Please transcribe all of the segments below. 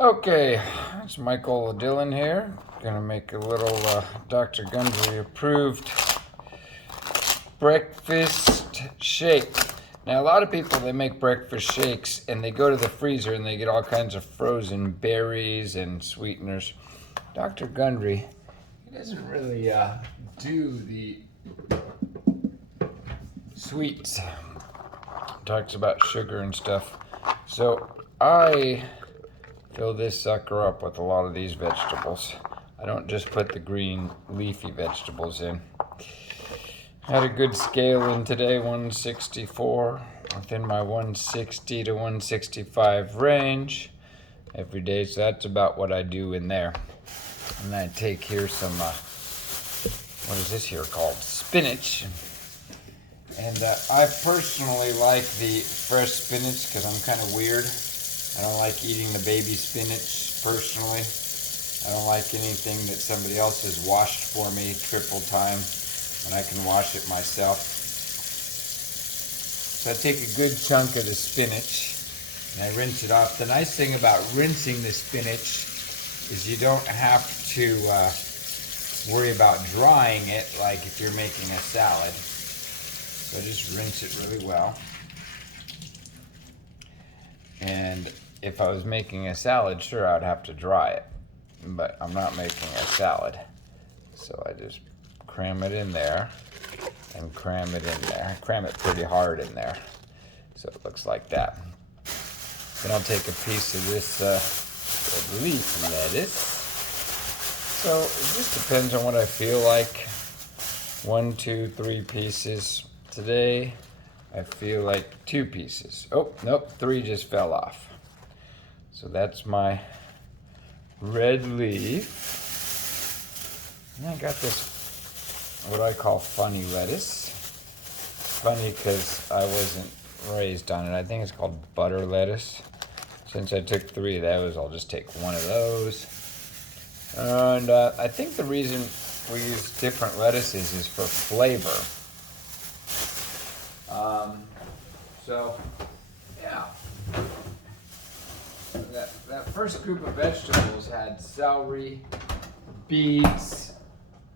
Okay, it's Michael Dillon here. Gonna make a little Dr. Gundry approved breakfast shake. Now, a lot of people, they make breakfast shakes and they go to the freezer and they get all kinds of frozen berries and sweeteners. Dr. Gundry, he doesn't really do the sweets. Talks about sugar and stuff. So I fill this sucker up with a lot of these vegetables. I don't just put the green leafy vegetables in. Had a good scale in today, 164, within my 160 to 165 range every day, so that's about what I do in there. And I take here some, what is this here called? Spinach. And I personally like the fresh spinach because I'm kind of weird. I don't like eating the baby spinach personally. I don't like anything that somebody else has washed for me triple time when I can wash it myself. So I take a good chunk of the spinach and I rinse it off. The nice thing about rinsing the spinach is you don't have to worry about drying it like if you're making a salad. So I just rinse it really well. And if I was making a salad, sure, I'd have to dry it. But I'm not making a salad. So I just cram it in there and cram it in there. I cram it pretty hard in there. So it looks like that. Then I'll take a piece of this leaf lettuce. So it just depends on what I feel like. 1, 2, 3 pieces. Today, I feel like 2 pieces. Oh, nope, 3 just fell off. So that's my red leaf. And I got this, what I call funny lettuce. Funny because I wasn't raised on it. I think it's called butter lettuce. Since I took 3 of those, I'll just take 1 of those. And I think the reason we use different lettuces is for flavor. So, yeah. That first group of vegetables had celery, beets,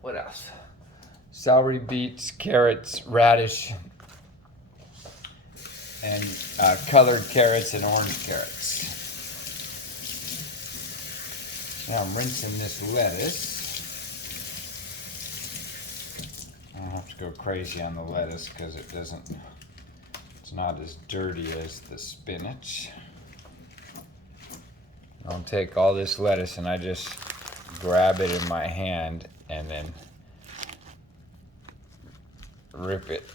what else? Celery, beets, carrots, radish, and colored carrots and orange carrots. Now I'm rinsing this lettuce. I don't have to go crazy on the lettuce because it's not as dirty as the spinach. I'll take all this lettuce and I just grab it in my hand and then rip it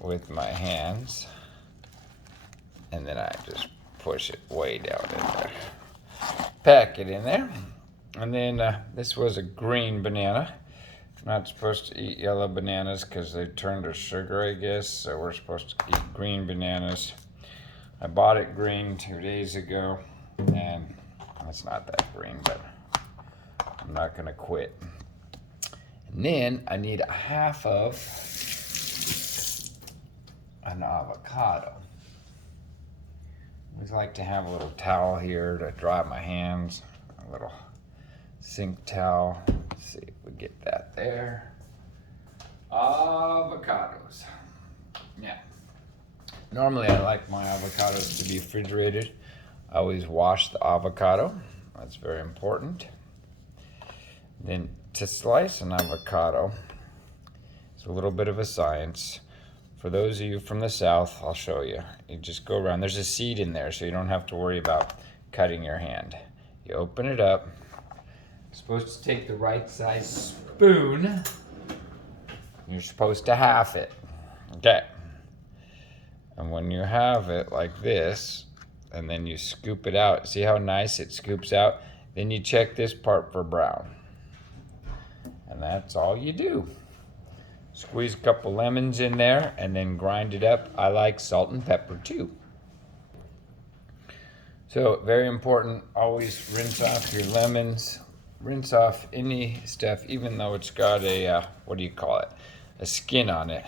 with my hands. And then I just push it way down in there. Pack it in there. And then this was a green banana. Not supposed to eat yellow bananas because they turn to sugar, I guess. So we're supposed to eat green bananas. I bought it green 2 days ago, and it's not that green, but I'm not going to quit. And then I need a half of an avocado. I like to have a little towel here to dry my hands, a little sink towel. Let's see if we get that there. Avocados. Yeah. Normally I like my avocados to be refrigerated. I always wash the avocado. That's very important. Then to slice an avocado, it's a little bit of a science. For those of you from the South, I'll show you. You just go around. There's a seed in there, so you don't have to worry about cutting your hand. You open it up. You're supposed to take the right size spoon. You're supposed to half it. Okay. And when you have it like this, and then you scoop it out, see how nice it scoops out? Then you check this part for brown. And that's all you do. Squeeze a couple lemons in there and then grind it up. I like salt and pepper too. So very important, always rinse off your lemons. Rinse off any stuff, even though it's got a, what do you call it? A skin on it.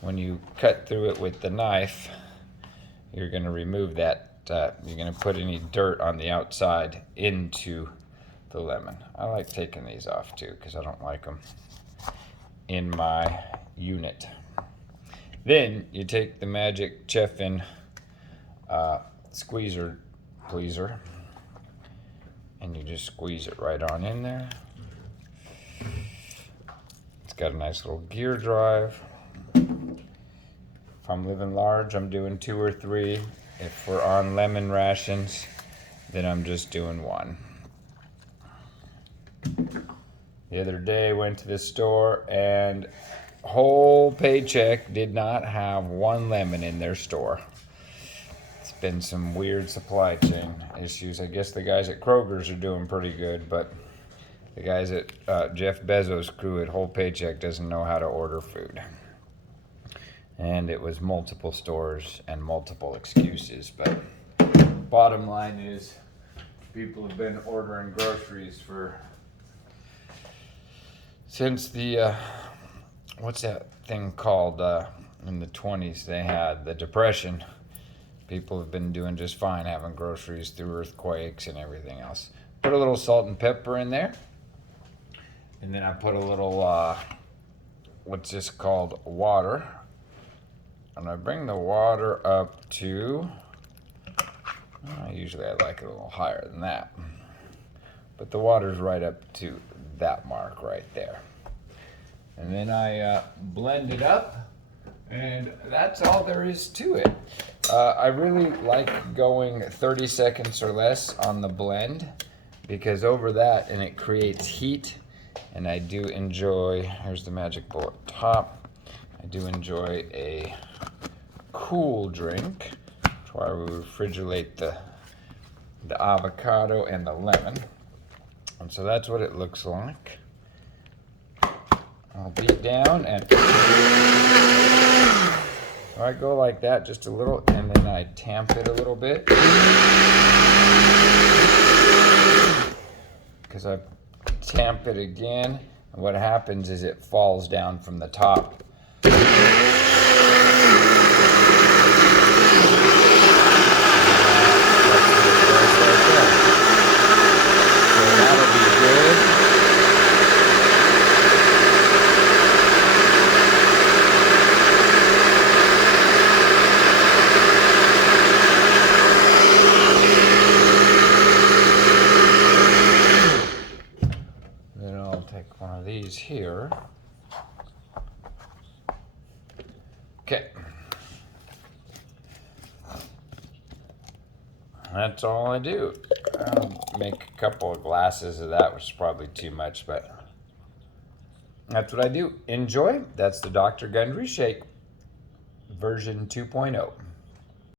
When you cut through it with the knife, you're gonna remove that you're gonna put any dirt on the outside into the lemon. I like taking these off too because I don't like them in my unit. Then you take the Magic Chefin squeezer pleaser and you just squeeze it right on in there. It's got a nice little gear drive. If I'm living large, I'm doing 2 or 3. If we're on lemon rations, then I'm just doing 1. The other day, went to the store and whole paycheck did not have 1 lemon in their store. It's been some weird supply chain issues. I guess the guys at Kroger's are doing pretty good, but the guys at Jeff Bezos' crew at Whole Paycheck doesn't know how to order food. And it was multiple stores and multiple excuses, but bottom line is people have been ordering groceries since the what's that thing called in the 20s they had, the Depression. People have been doing just fine having groceries through earthquakes and everything else. Put a little salt and pepper in there, and then I put a little what's this called, water. And I bring the water up to, usually I like it a little higher than that, but the water's right up to that mark right there. And then I blend it up, and that's all there is to it. I really like going 30 seconds or less on the blend, because over that, and it creates heat, and I do enjoy, here's the magic bullet top, I do enjoy a cool drink. That's why we refrigerate the avocado and the lemon. And so that's what it looks like. I'll beat down and I go like that just a little, and then I tamp it a little bit. Because I tamp it again, and what happens is it falls down from the top. Here. Okay. That's all I do. I'll make a couple of glasses of that, which is probably too much, but that's what I do. Enjoy. That's the Dr. Gundry Shake version 2.0.